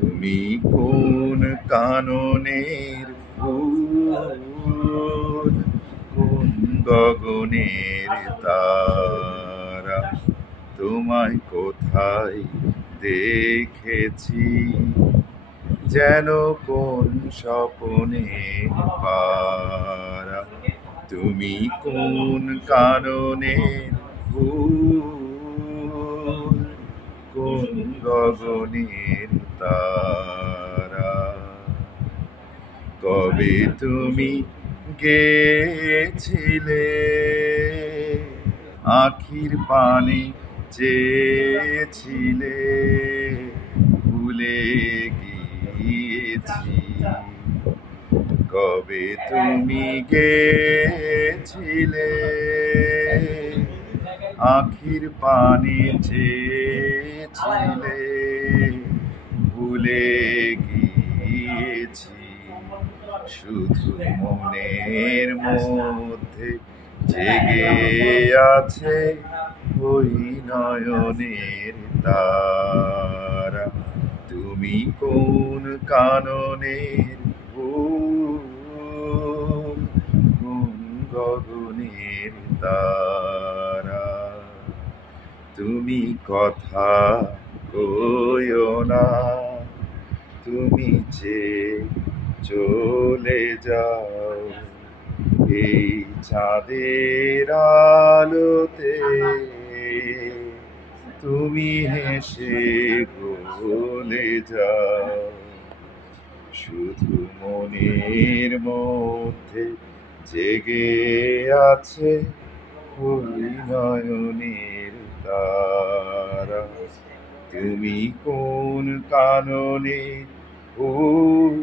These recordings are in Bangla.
তুমি কোন কাননের ফুল, কোন গগনের তারা, তোমায় কোথায় দেখেছি, যেন কোন স্বপনে পারা। তুমি কোন কাননের ফুল, কোন গগনের তারা, কবে তুমি গেছিলে আখির পানে চেয়েছিলে, ভুলে গিয়েছি। কবে তুমি গেছিলে আখির পানে চেয়েছিলে, ভুলে গিয়েছি। শুধু মনের মধ্যে জেগে আছে ওই নয়নের তারা। তুমি কোন কাননের ফুল, কোন গগনের তারা। তুমি কথা কইও না, তুমি যে চলে যাও এই চাঁদের আলোতে, তুমি হেসে গলে যাও। শুধু মনের মধ্যে জেগে আছে ওই নয়নের তারা। তুমি কোন কাননে ফুল,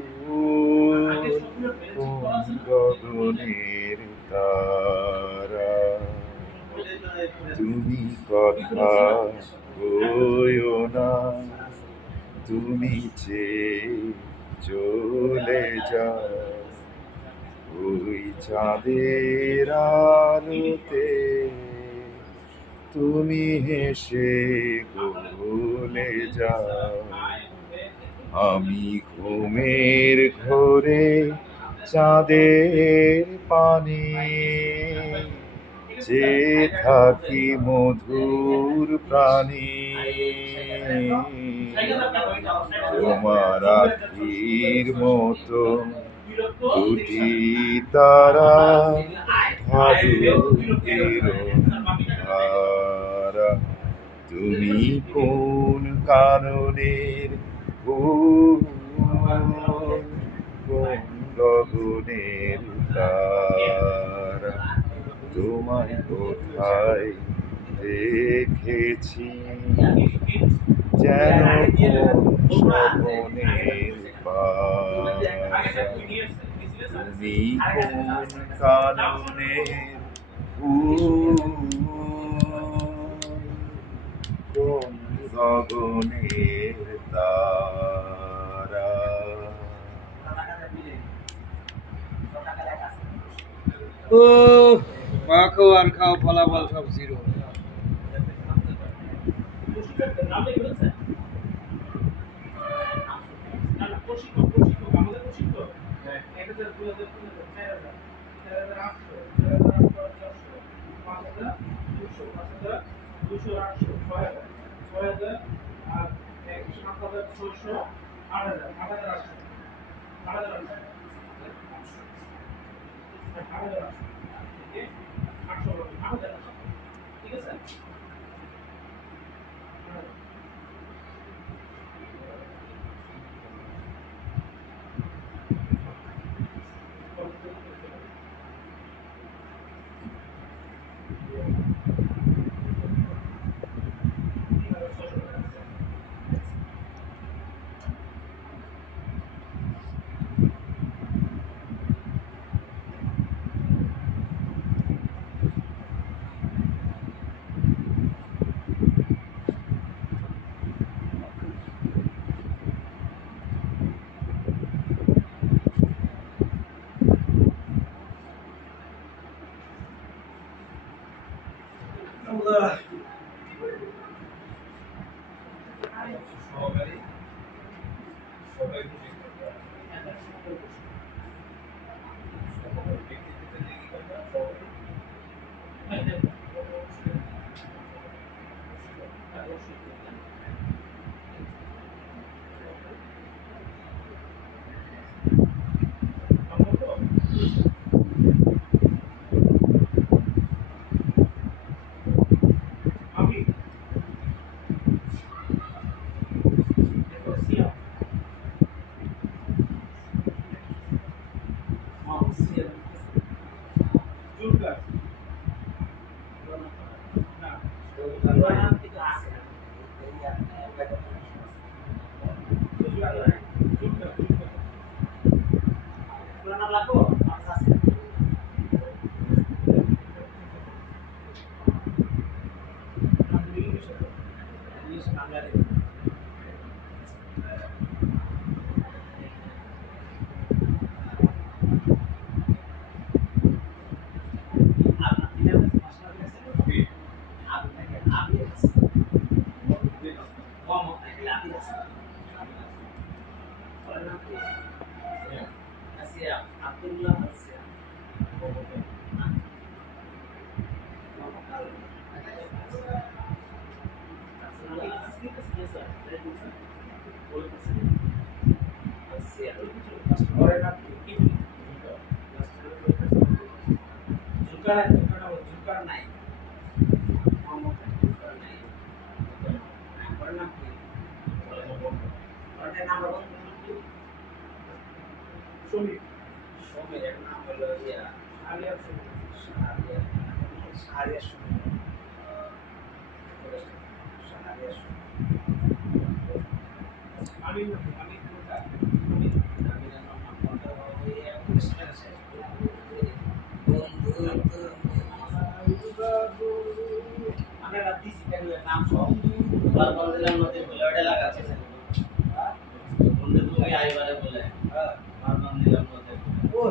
কোন গগনের তারা। তুমি কথা কইও না, তুমি যে চলে যাও ওই চাঁদের আলোতে, তুমি হেসে গলে যাও। আমি ঘুমের ঘোরে চাঁদের পানে যে থাকি মধুর প্রাণী, তোমার আখির মতো দুটি তারা, ভাদুরের ধারা। তুমি কোন কাননের ফুল, কোন গগনের তারা, তোমায় কোথায় দেখেছি, যেন কোন স্বপনের পারা। তুমি কোন কাননের ফুল, কোন গগনের তারা। ও মাখো আর খাও, ফলাফল সব জিরো।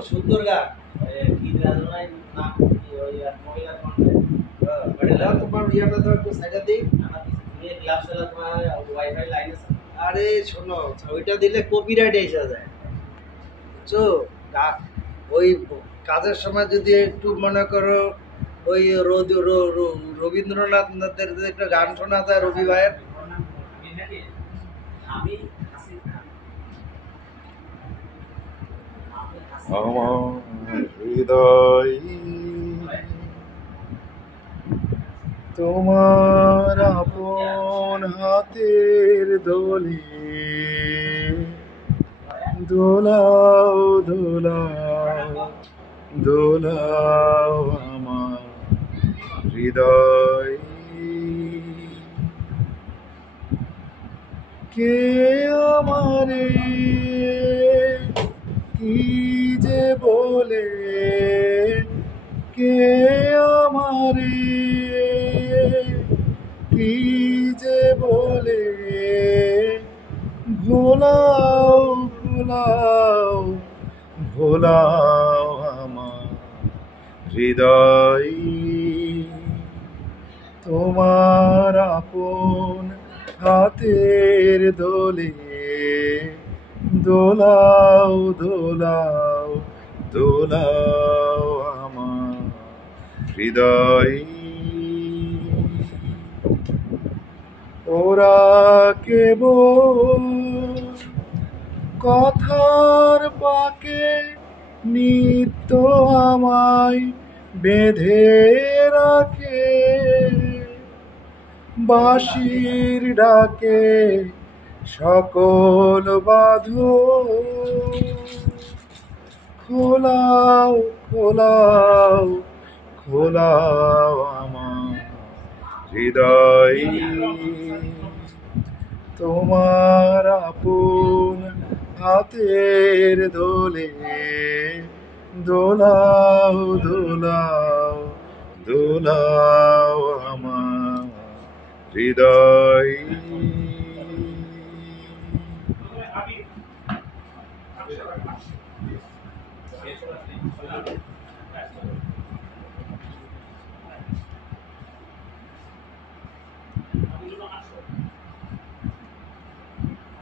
সুন্দর গান কি রাজনাই নাম কি ওই মহিলা কণ্ঠে বড়লা তোমার ইয়াটা তো একটু সাইডে দেই তুমি গ্লাস চালা তোমার ওয়াইফাই লাইন আছে আরে শোনো ওইটা দিলে কপিরাইট এসে যায় তো ওই কাজের সময় যদি একটু মনে করো ওই রবীন্দ্রনাথের একটা গান শোনা যায় রবি ভাইয়ের আমি আমার হৃদয় তোমার আপন হাতের দোলে দোলাও দোলাও দোলাও আমার হৃদয় কে আমারে কি যে বলে কে আমারে কি যে বলে ভোলাও ভোলাও ভোলাও আমার হৃদয় তোমার আপন হাতের দোলে দোলাও দোলাও দোলাও আমার হৃদয় ওরা কেবল কথার পাকে নিত্য আমায় বেঁধে রাখে বাঁশির ডাকে সকল বাঁধো খোলাও খোলাও খোলাও আমার হৃদয় তোমার আপন হাতের দোলে দোলাও দোলাও দোলাও আমার হৃদয়